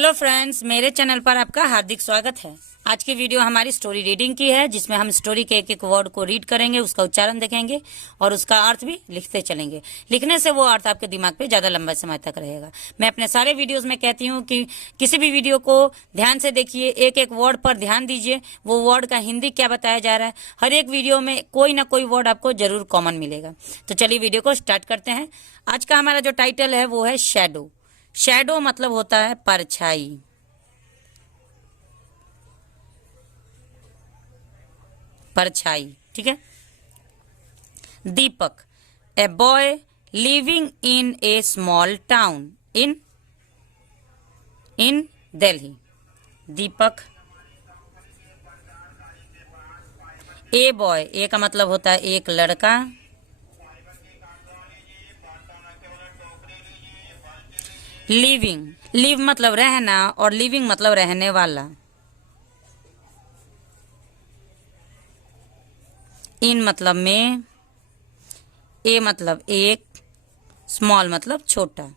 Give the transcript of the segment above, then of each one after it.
Hello friends, मेरे channel पर आपका हार्दिक स्वागत है। आज की वीडियो हमारी स्टोरी रीडिंग की है, जिसमें हम स्टोरी के एक एक वर्ड को रीड करेंगे, उसका उच्चारण देखेंगे और उसका अर्थ भी लिखते चलेंगे। लिखने से वो अर्थ आपके दिमाग पे ज़्यादा लंबा समय तक रहेगा। मैं अपने सारे वीडियोस में कहती हूँ कि किसी भी वीडियो को ध्यान से देखिए, एक एक वर्ड पर ध्यान दीजिए, वो वर्ड का हिंदी क्या बताया जा रहा है। हर एक वीडियो में कोई ना कोई वर्ड आपको जरूर कॉमन मिलेगा। तो चलिए वीडियो को स्टार्ट करते हैं। आज का हमारा जो टाइटल है वो है शैडो। शैडो मतलब होता है परछाई। परछाई, ठीक है। Deepak, a boy living in a small town in Delhi. Deepak. A boy, a का मतलब होता है एक लड़का। लिविंग, लिव मतलब रहना और लिविंग मतलब रहने वाला। इन मतलब में, ए मतलब एक, स्मॉल मतलब छोटा,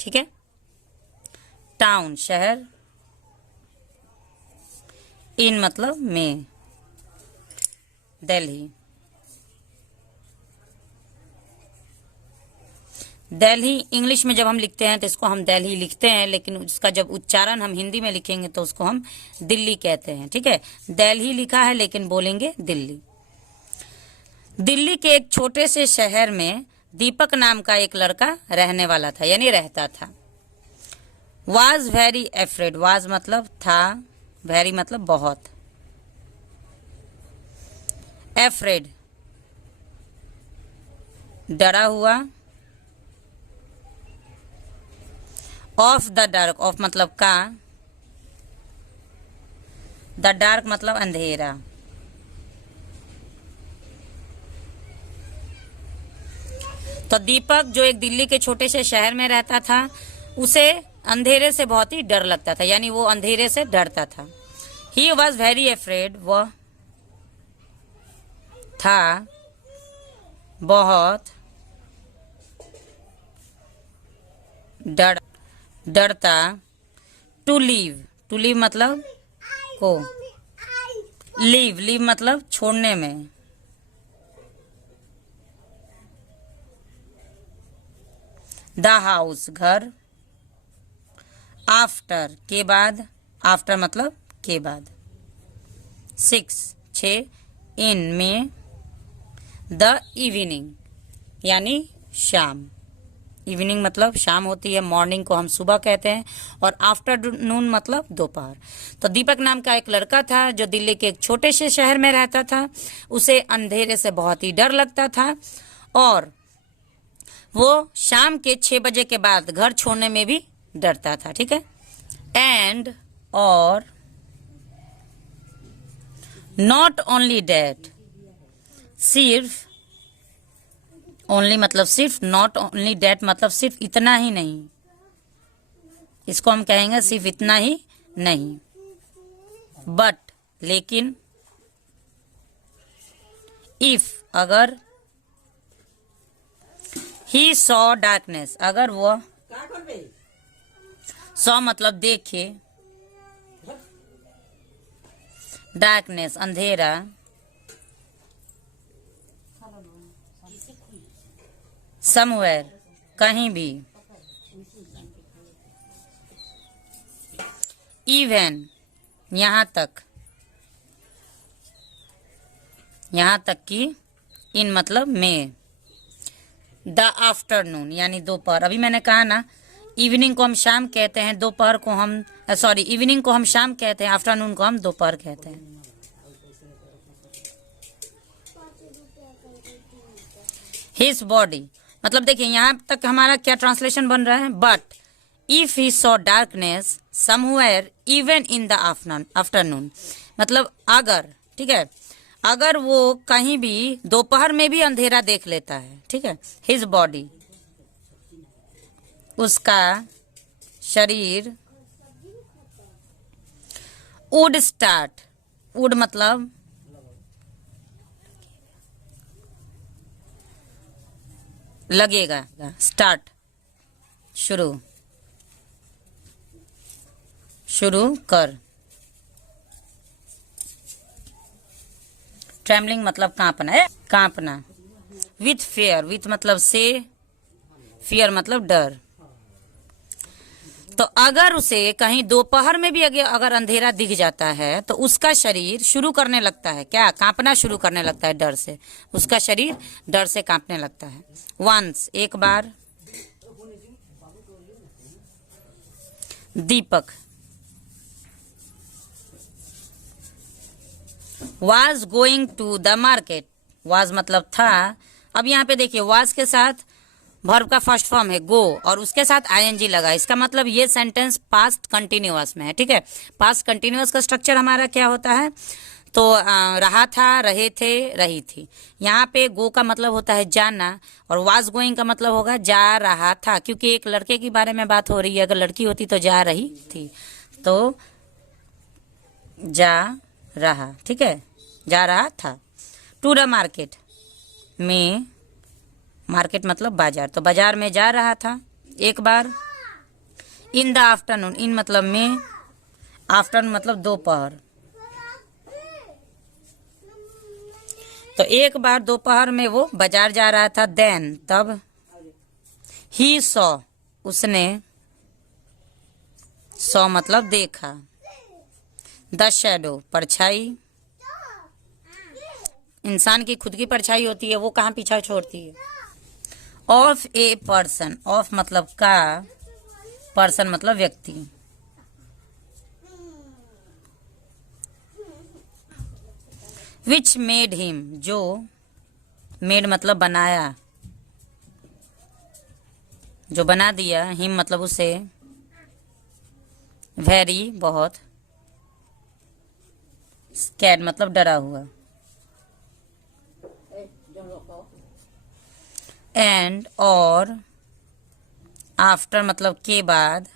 ठीक है। टाउन शहर, इन मतलब में, दिल्ली। दिल्ली इंग्लिश में जब हम लिखते हैं तो इसको हम दिल्ली लिखते हैं, लेकिन उसका जब उच्चारण हम हिंदी में लिखेंगे तो उसको हम दिल्ली कहते हैं, ठीक है। दिल्ली लिखा है लेकिन बोलेंगे दिल्ली। दिल्ली के एक छोटे से शहर में दीपक नाम का एक लड़का रहने वाला था, यानी रहता था। वाज वेरी एफ्रेड, वाज मतलब था, वेरी मतलब बहुत, एफ्रेड डरा हुआ, ऑफ द डार्क, ऑफ मतलब का, द डार्क मतलब अंधेरा। तो दीपक जो एक दिल्ली के छोटे से शहर में रहता था, उसे अंधेरे से बहुत ही डर लगता था, यानी वो अंधेरे से डरता था। ही वॉज वेरी अफ्रेड, वह था बहुत डरता। टू लीव, टू लीव मतलब को, लीव, लीव मतलब छोड़ने में। द हाउस घर, आफ्टर के बाद, आफ्टर मतलब के बाद। 6 इन में, द इवनिंग यानी शाम। इवनिंग मतलब शाम होती है, मॉर्निंग को हम सुबह कहते हैं, और आफ्टरनून मतलब दोपहर। तो दीपक नाम का एक लड़का था जो दिल्ली के एक छोटे से शहर में रहता था। उसे अंधेरे से बहुत ही डर लगता था और वो शाम के 6 बजे के बाद घर छोड़ने में भी डरता था, ठीक है। एंड और नॉट ओनली डैट, सिर्फ, ओनली मतलब सिर्फ, नॉट ओनली डैट मतलब सिर्फ इतना ही नहीं, इसको हम कहेंगे सिर्फ इतना ही नहीं, बट लेकिन, इफ अगर, ही सॉ डार्कनेस अगर वह, सॉ मतलब देखे, डार्कनेस अंधेरा, समवेयर कहीं भी, इवन यहाँ तक, यहाँ तक कि, इन मतलब में, द आफ्टरनून यानी दोपहर। अभी मैंने कहा ना, इवनिंग को हम शाम कहते हैं, दोपहर को हम इवनिंग को हम शाम कहते हैं, आफ्टरनून को हम दोपहर कहते हैं। हिज बॉडी मतलब देखिए यहाँ तक हमारा क्या ट्रांसलेशन बन रहा है, but if he saw darkness somewhere even in the afternoon मतलब अगर, ठीक है, अगर वो कहीं भी दोपहर में भी अंधेरा देख लेता है, ठीक है। हिज बॉडी उसका शरीर, वुड स्टार्ट, वुड मतलब लगेगा, स्टार्ट शुरू, शुरू कर। ट्रेमलिंग मतलब कांपना है, कांपना। विथ फेयर, विथ मतलब से, फियर मतलब डर। तो अगर उसे कहीं दोपहर में भी अगर अंधेरा दिख जाता है तो उसका शरीर शुरू करने लगता है, क्या, कांपना शुरू करने लगता है डर से। उसका शरीर डर से कांपने लगता है। वंस, एक बार। दीपक was going to the market। was मतलब था। अब यहाँ पे देखिए was के साथ वर्ब का फर्स्ट फॉर्म है गो और उसके साथ आईएनजी लगा। इसका मतलब ये सेंटेंस पास्ट कंटिन्यूअस में है, ठीक है। पास्ट कंटिन्यूअस का स्ट्रक्चर हमारा क्या होता है, तो रहा था, रहे थे, रही थी। यहाँ पे गो का मतलब होता है जाना और वाज गोइंग का मतलब होगा जा रहा था, क्योंकि एक लड़के के बारे में बात हो रही है। अगर लड़की होती तो जा रही थी, तो जा रहा, ठीक है, जा रहा था। टू द मार्केट में, मार्केट मतलब बाजार, तो बाजार में जा रहा था एक बार। इन द आफ्टरनून, इन मतलब में, आफ्टरनून मतलब दोपहर, तो एक बार दोपहर में वो बाजार जा रहा था। देन तब, ही सॉ उसने, सॉ मतलब देखा। द शैडो परछाई, इंसान की खुद की परछाई होती है, वो कहाँ पीछा छोड़ती है। ऑफ ए पर्सन, ऑफ मतलब का, पर्सन मतलब व्यक्ति। विच मेड हिम, जो, मेड मतलब बनाया, जो बना दिया, हिम मतलब उसे, वेरी बहुत, स्कैड मतलब डरा हुआ। एंड और, आफ्टर मतलब के बाद,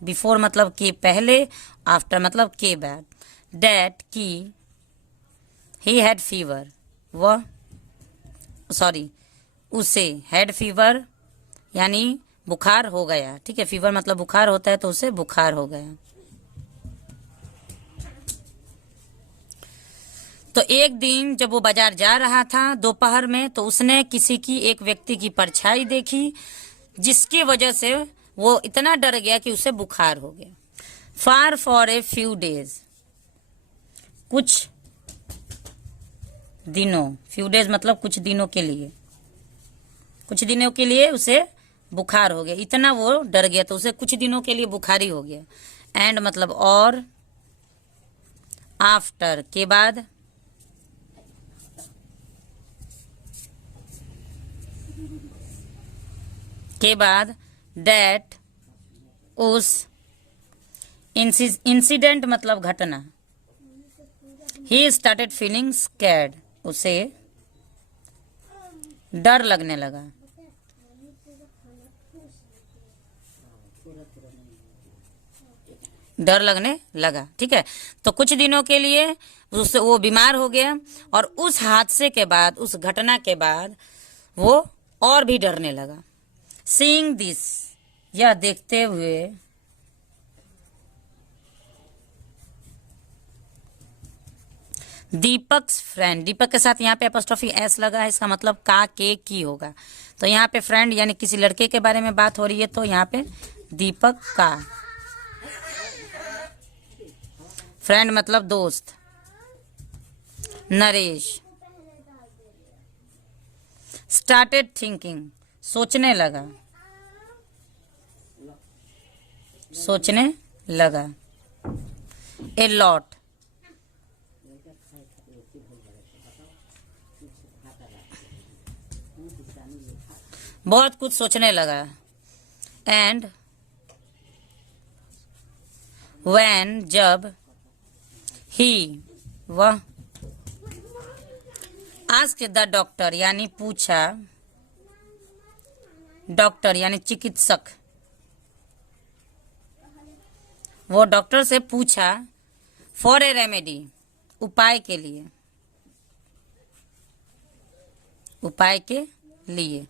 बिफोर मतलब के पहले, आफ्टर मतलब के बाद। डेट की, ही हैड फीवर, वह, सॉरी उसे, हैड फीवर यानी बुखार हो गया, ठीक है। फीवर मतलब बुखार होता है, तो उसे बुखार हो गया। तो एक दिन जब वो बाजार जा रहा था दोपहर में, तो उसने किसी की, एक व्यक्ति की परछाई देखी, जिसकी वजह से वो इतना डर गया कि उसे बुखार हो गया। Far for a few days, कुछ दिनों, फ्यू डेज मतलब कुछ दिनों के लिए, कुछ दिनों के लिए उसे बुखार हो गया। इतना वो डर गया तो उसे कुछ दिनों के लिए बुखारी हो गया। एंड मतलब और, आफ्टर के बाद, के बाद, डेट उस, इंसिडेंट मतलब घटना, ही स्टार्टेड फीलिंग स्कैर्ड उसे डर लगने लगा। डर लगने लगा, ठीक है। तो कुछ दिनों के लिए उससे वो बीमार हो गया और उस हादसे के बाद, उस घटना के बाद वो और भी डरने लगा। सीइंग दिस, यह देखते हुए, दीपक फ्रेंड, दीपक के साथ यहाँ पे एपोस्ट्रोफी एस लगा है, इसका मतलब का के की होगा। तो यहाँ पे फ्रेंड यानी किसी लड़के के बारे में बात हो रही है, तो यहाँ पे दीपक का, फ्रेंड मतलब दोस्त। नरेश स्टार्टेड थिंकिंग, सोचने लगा, सोचने लगा। ए लॉट, बहुत कुछ सोचने लगा। एंड व्हेन जब, ही वह, आस्क्ड द डॉक्टर यानी पूछा, डॉक्टर यानी चिकित्सक, वो डॉक्टर से पूछा, फॉर ए रेमेडी उपाय के लिए, उपाय के लिए।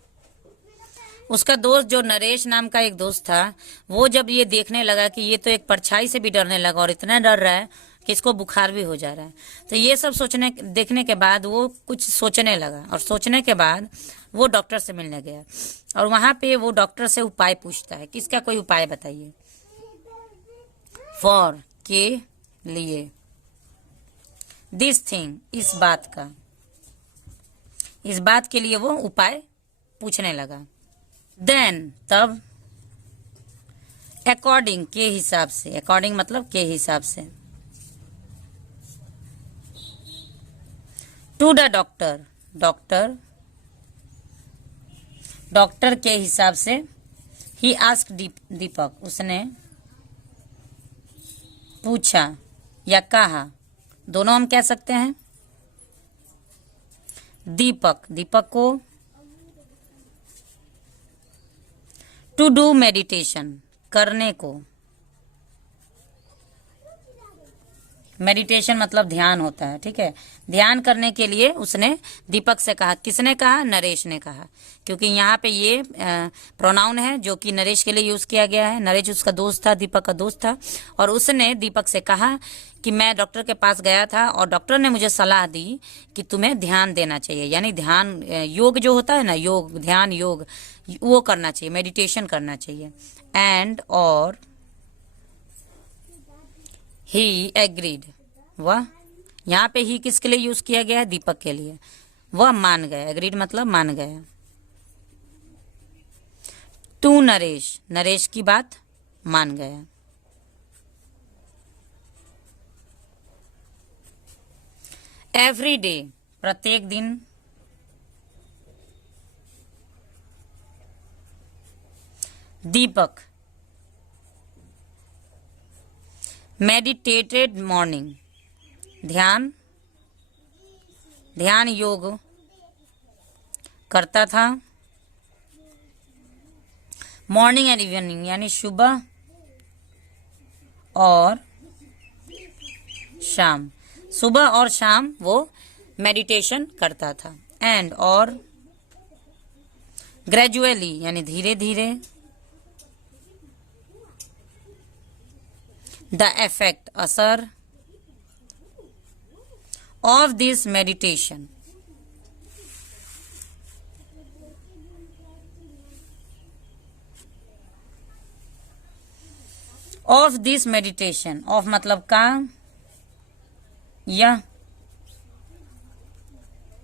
उसका दोस्त जो नरेश नाम का एक दोस्त था, वो जब ये देखने लगा कि ये तो एक परछाई से भी डरने लगा और इतना डर रहा है कि इसको बुखार भी हो जा रहा है, तो ये सब सोचने देखने के बाद वो कुछ सोचने लगा और सोचने के बाद वो डॉक्टर से मिलने गया और वहां पे वो डॉक्टर से उपाय पूछता है कि इसका कोई उपाय बताइए। फॉर के लिए, दिस थिंग इस बात के लिए वो उपाय पूछने लगा। देन तब, अकॉर्डिंग के हिसाब से, अकॉर्डिंग मतलब के हिसाब से, टू द डॉक्टर के हिसाब से, ही आस्क दीपक, उसने पूछा या कहा, दोनों हम कह सकते हैं, दीपक को टू डू मेडिटेशन, करने को, मेडिटेशन मतलब ध्यान होता है, ठीक है, ध्यान करने के लिए उसने दीपक से कहा। किसने कहा? नरेश ने कहा, क्योंकि यहाँ पे ये प्रोनाउन है जो कि नरेश के लिए यूज किया गया है। नरेश उसका दोस्त था, दीपक का दोस्त था, और उसने दीपक से कहा कि मैं डॉक्टर के पास गया था और डॉक्टर ने मुझे सलाह दी कि तुम्हें ध्यान देना चाहिए, यानी ध्यान योग जो होता है ना, योग, ध्यान योग, वो करना चाहिए, मेडिटेशन करना चाहिए। एंड और ही एग्रीड, वह, यहाँ पे ही किसके लिए यूज किया गया है? दीपक के लिए। वह मान गया, एग्रीड मतलब मान गया। टू नरेश, नरेश की बात मान गया। एवरी डे, प्रत्येक दिन। दीपक मेडिटेटेड मॉर्निंग, ध्यान योग करता था। मॉर्निंग एंड इवनिंग यानी सुबह और शाम, सुबह और शाम वो मेडिटेशन करता था। एंड और ग्रेजुअली यानी धीरे धीरे, द इफेक्ट असर, of this meditation, of this meditation, of मतलब का, या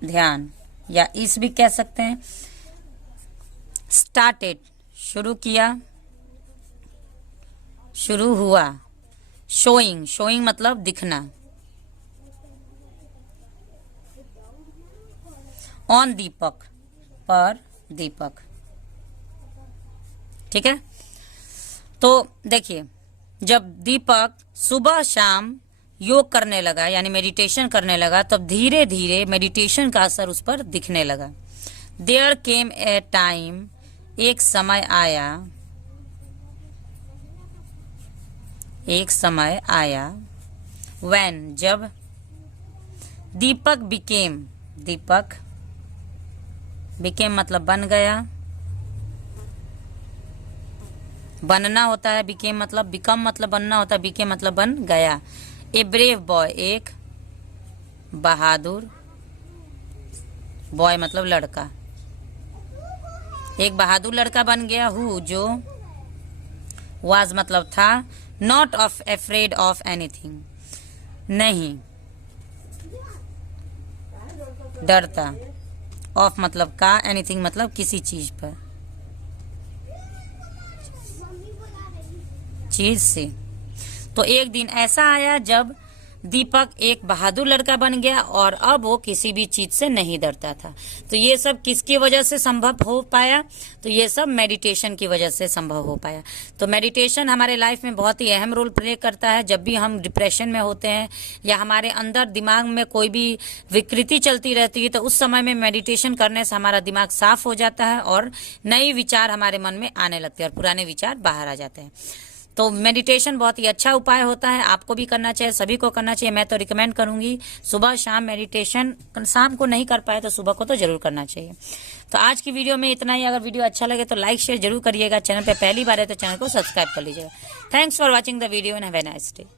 ध्यान, या इस भी कह सकते हैं। स्टार्टेड शुरू किया, शुरू हुआ। शोइंग मतलब दिखना। ऑन दीपक, पर दीपक, ठीक है। तो देखिए, जब दीपक सुबह शाम योग करने लगा यानी मेडिटेशन करने लगा, तब धीरे धीरे मेडिटेशन का असर उस पर दिखने लगा। देयर केम ए टाइम, एक समय आया, when जब, दीपक became मतलब बन गया, बनना होता है, became मतलब become मतलब बनना होता है, became मतलब बन गया। ए ब्रेव बॉय, एक बहादुर, बॉय मतलब लड़का, एक बहादुर लड़का बन गया। हु जो, वाज मतलब था, not of afraid of anything नहीं डरता, ऑफ मतलब का, एनीथिंग मतलब किसी चीज पर, चीज से। तो एक दिन ऐसा आया जब दीपक एक बहादुर लड़का बन गया और अब वो किसी भी चीज से नहीं डरता था। तो ये सब किसकी वजह से संभव हो पाया? तो ये सब मेडिटेशन की वजह से संभव हो पाया। तो मेडिटेशन हमारे लाइफ में बहुत ही अहम रोल प्ले करता है। जब भी हम डिप्रेशन में होते हैं या हमारे अंदर दिमाग में कोई भी विकृति चलती रहती है, तो उस समय में मेडिटेशन करने से हमारा दिमाग साफ हो जाता है और नए विचार हमारे मन में आने लगते हैं और पुराने विचार बाहर आ जाते हैं। तो मेडिटेशन बहुत ही अच्छा उपाय होता है, आपको भी करना चाहिए, सभी को करना चाहिए। मैं तो रिकमेंड करूंगी सुबह शाम मेडिटेशन, शाम को नहीं कर पाए तो सुबह को तो जरूर करना चाहिए। तो आज की वीडियो में इतना ही। अगर वीडियो अच्छा लगे तो लाइक शेयर जरूर करिएगा। चैनल पे पहली बार है तो चैनल को सब्सक्राइब कर लीजिएगा। Thanks for watching the video and have a nice day.